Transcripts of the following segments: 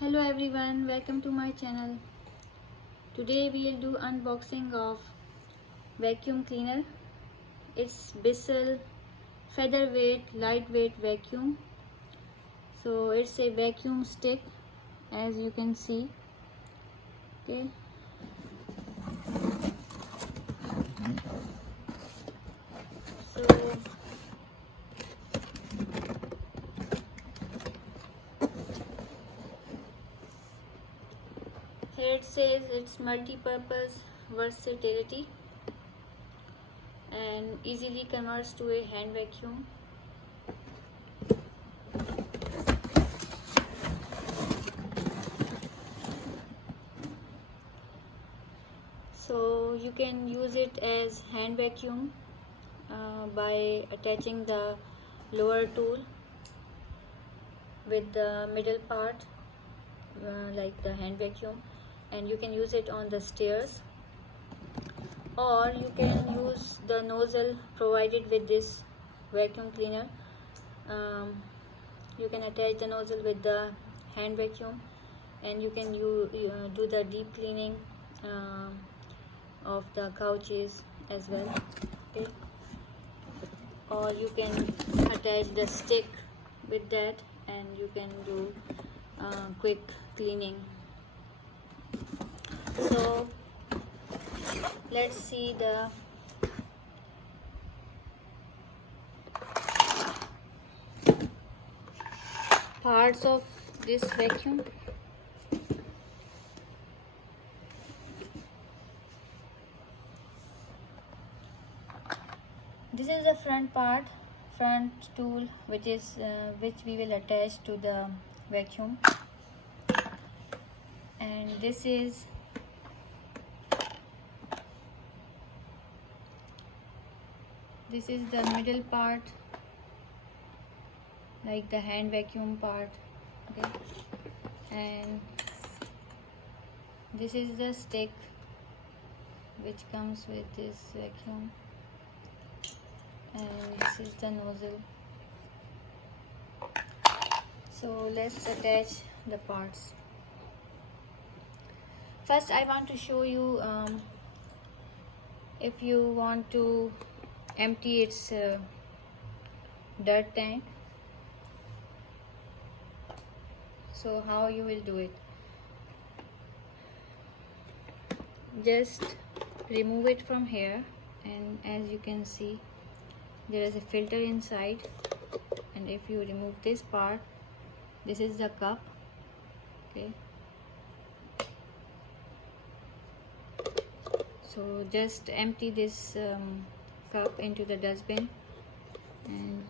Hello everyone, welcome to my channel. Today we'll do unboxing of vacuum cleaner. It's Bissell Featherweight Lightweight Vacuum. So it's a vacuum stick, as you can see. Okay. So here it says it's multi-purpose versatility and easily converts to a hand vacuum. So you can use it as hand vacuum by attaching the lower tool with the middle part like the hand vacuum, and you can use it on the stairs, or you can use the nozzle provided with this vacuum cleaner. You can attach the nozzle with the hand vacuum and you can do the deep cleaning of the couches as well. Okay. Or you can attach the stick with that and you can do quick cleaning. So let's see the parts of this vacuum. This is the front tool, which we will attach to the vacuum, and this is the middle part, like the hand vacuum part. Okay, and this is the stick which comes with this vacuum, and this is the nozzle. So let's attach the parts. First I want to show you if you want to empty its dirt tank, so how you will do it. Just remove it from here, and as you can see there is a filter inside, and if you remove this part, this is the cup. Okay, so just empty this cup into the dustbin and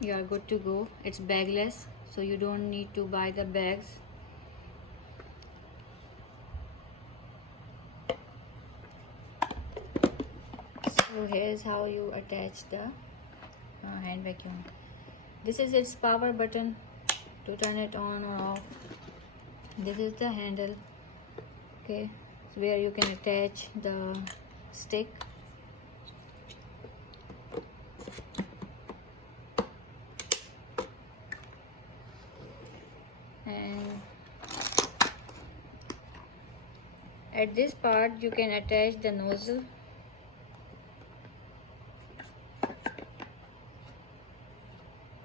you are good to go. It's bagless, so you don't need to buy the bags. So here's how you attach the hand vacuum. This is its power button to turn it on or off. This is the handle, okay, so where you can attach the stick. And at this part you can attach the nozzle.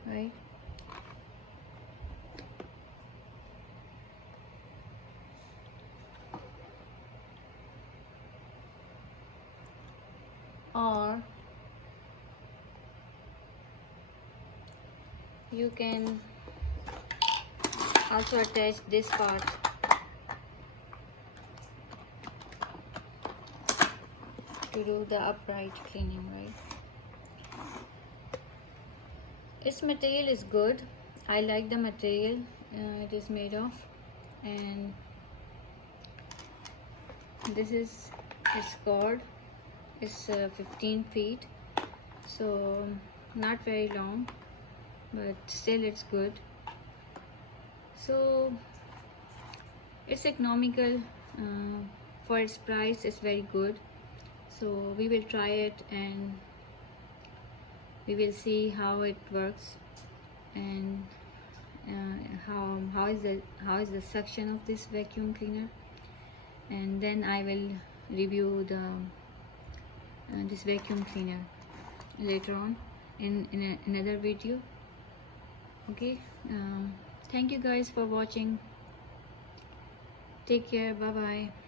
Right. Or you can also attach this part to do the upright cleaning, right? Its material is good. I like the material it is made of, and this is its cord. It's 15 feet, so not very long, but still it's good. So it's economical for its price. It's very good, so we will try it and we will see how it works. And how is the suction of this vacuum cleaner, and then I will review the this vacuum cleaner later on in another video. Okay, thank you guys for watching. Take care. Bye bye.